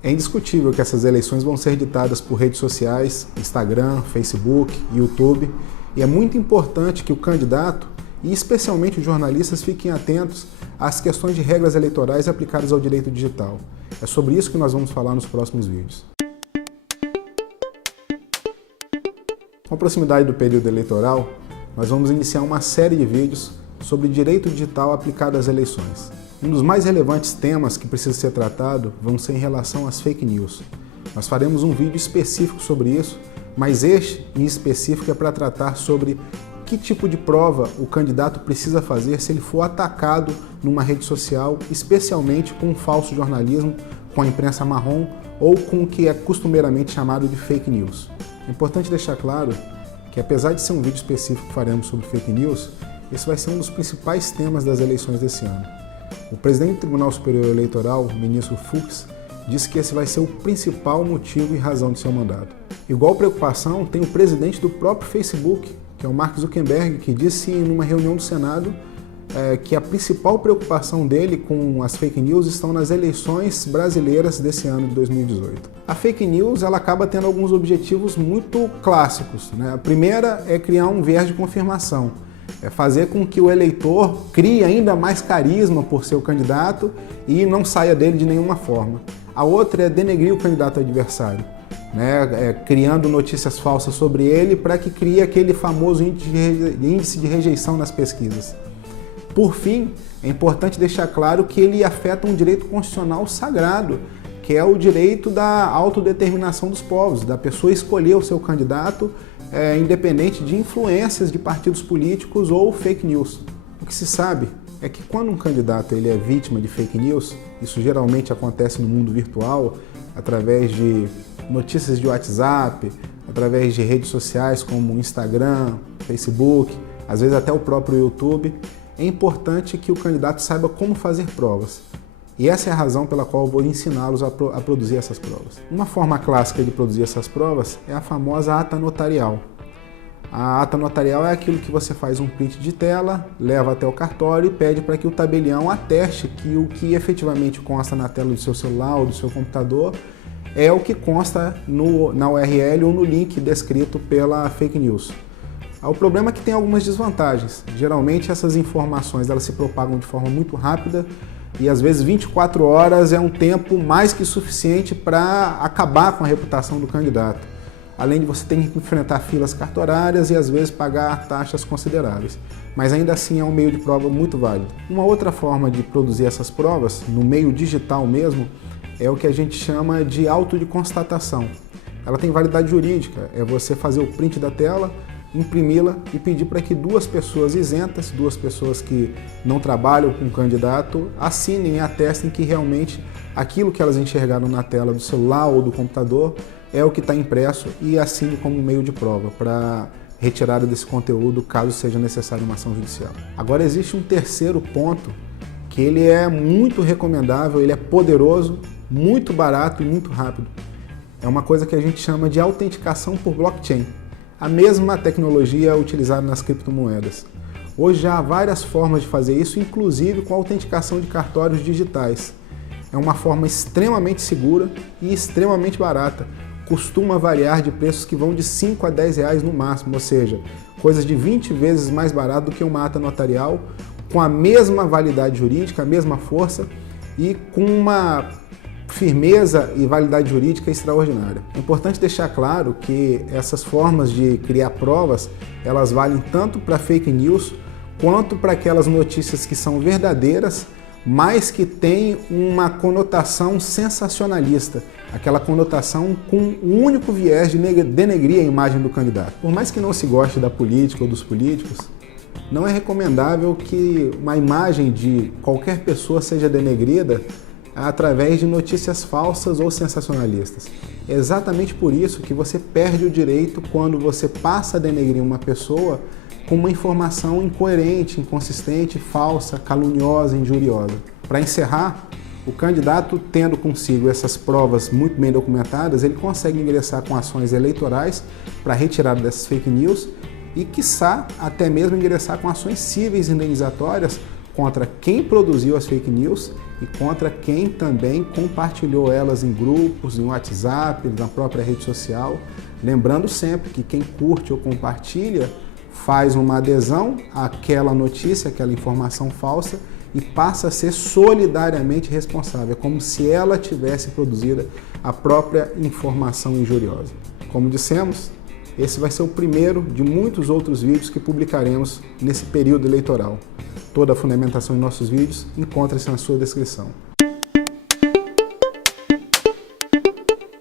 É indiscutível que essas eleições vão ser ditadas por redes sociais, Instagram, Facebook, YouTube, e é muito importante que o candidato, e especialmente os jornalistas, fiquem atentos às questões de regras eleitorais aplicadas ao direito digital. É sobre isso que nós vamos falar nos próximos vídeos. Com a proximidade do período eleitoral, nós vamos iniciar uma série de vídeos sobre direito digital aplicado às eleições. Um dos mais relevantes temas que precisa ser tratado vão ser em relação às fake news. Nós faremos um vídeo específico sobre isso, mas este em específico é para tratar sobre que tipo de prova o candidato precisa fazer se ele for atacado numa rede social, especialmente com falso jornalismo, com a imprensa marrom ou com o que é costumeiramente chamado de fake news. É importante deixar claro que, apesar de ser um vídeo específico que faremos sobre fake news, esse vai ser um dos principais temas das eleições desse ano. O presidente do Tribunal Superior Eleitoral, o ministro Fux, disse que esse vai ser o principal motivo e razão de seu mandato. Igual preocupação tem o presidente do próprio Facebook, que é o Mark Zuckerberg, que disse em uma reunião do Senado que a principal preocupação dele com as fake news estão nas eleições brasileiras desse ano de 2018. A fake news ela acaba tendo alguns objetivos muito clássicos, né? A primeira é criar um viés de confirmação, é fazer com que o eleitor crie ainda mais carisma por seu candidato e não saia dele de nenhuma forma. A outra é denegrir o candidato adversário, né? Criando notícias falsas sobre ele para que crie aquele famoso índice de rejeição nas pesquisas. Por fim, é importante deixar claro que ele afeta um direito constitucional sagrado, que é o direito da autodeterminação dos povos, da pessoa escolher o seu candidato, independente de influências de partidos políticos ou fake news. O que se sabe é que quando um candidato ele é vítima de fake news, isso geralmente acontece no mundo virtual, através de notícias de WhatsApp, através de redes sociais como Instagram, Facebook, às vezes até o próprio YouTube, é importante que o candidato saiba como fazer provas. E essa é a razão pela qual eu vou ensiná-los a produzir essas provas. Uma forma clássica de produzir essas provas é a famosa ata notarial. A ata notarial é aquilo que você faz um print de tela, leva até o cartório e pede para que o tabelião ateste que o que efetivamente consta na tela do seu celular ou do seu computador é o que consta na URL ou no link descrito pela fake news. O problema é que tem algumas desvantagens. Geralmente essas informações elas se propagam de forma muito rápida e às vezes 24 horas é um tempo mais que suficiente para acabar com a reputação do candidato. Além de você ter que enfrentar filas cartorárias e às vezes pagar taxas consideráveis. Mas ainda assim é um meio de prova muito válido. Uma outra forma de produzir essas provas, no meio digital mesmo, é o que a gente chama de auto de constatação. Ela tem validade jurídica, é você fazer o print da tela, imprimi-la e pedir para que duas pessoas isentas, duas pessoas que não trabalham com o candidato, assinem e atestem que realmente aquilo que elas enxergaram na tela do celular ou do computador é o que está impresso e assine como meio de prova para retirada desse conteúdo caso seja necessário uma ação judicial. Agora existe um terceiro ponto que ele é muito recomendável, ele é poderoso, muito barato e muito rápido. É uma coisa que a gente chama de autenticação por blockchain. A mesma tecnologia utilizada nas criptomoedas. Hoje já há várias formas de fazer isso, inclusive com a autenticação de cartórios digitais. É uma forma extremamente segura e extremamente barata. Costuma variar de preços que vão de 5 a 10 reais no máximo, ou seja, coisas de 20 vezes mais barato do que uma ata notarial, com a mesma validade jurídica, a mesma força e com uma firmeza e validade jurídica extraordinária. É importante deixar claro que essas formas de criar provas, elas valem tanto para fake news quanto para aquelas notícias que são verdadeiras, mas que têm uma conotação sensacionalista, aquela conotação com um único viés de denegrir a imagem do candidato. Por mais que não se goste da política ou dos políticos, não é recomendável que uma imagem de qualquer pessoa seja denegrida através de notícias falsas ou sensacionalistas. É exatamente por isso que você perde o direito quando você passa a denegrir uma pessoa com uma informação incoerente, inconsistente, falsa, caluniosa, injuriosa. Para encerrar, o candidato, tendo consigo essas provas muito bem documentadas, ele consegue ingressar com ações eleitorais para retirada dessas fake news e, quiçá, até mesmo ingressar com ações cíveis indenizatórias contra quem produziu as fake news e contra quem também compartilhou elas em grupos, em WhatsApp, na própria rede social. Lembrando sempre que quem curte ou compartilha faz uma adesão àquela notícia, àquela informação falsa e passa a ser solidariamente responsável, como se ela tivesse produzido a própria informação injuriosa. Como dissemos, esse vai ser o primeiro de muitos outros vídeos que publicaremos nesse período eleitoral. Toda a fundamentação em nossos vídeos encontra-se na sua descrição.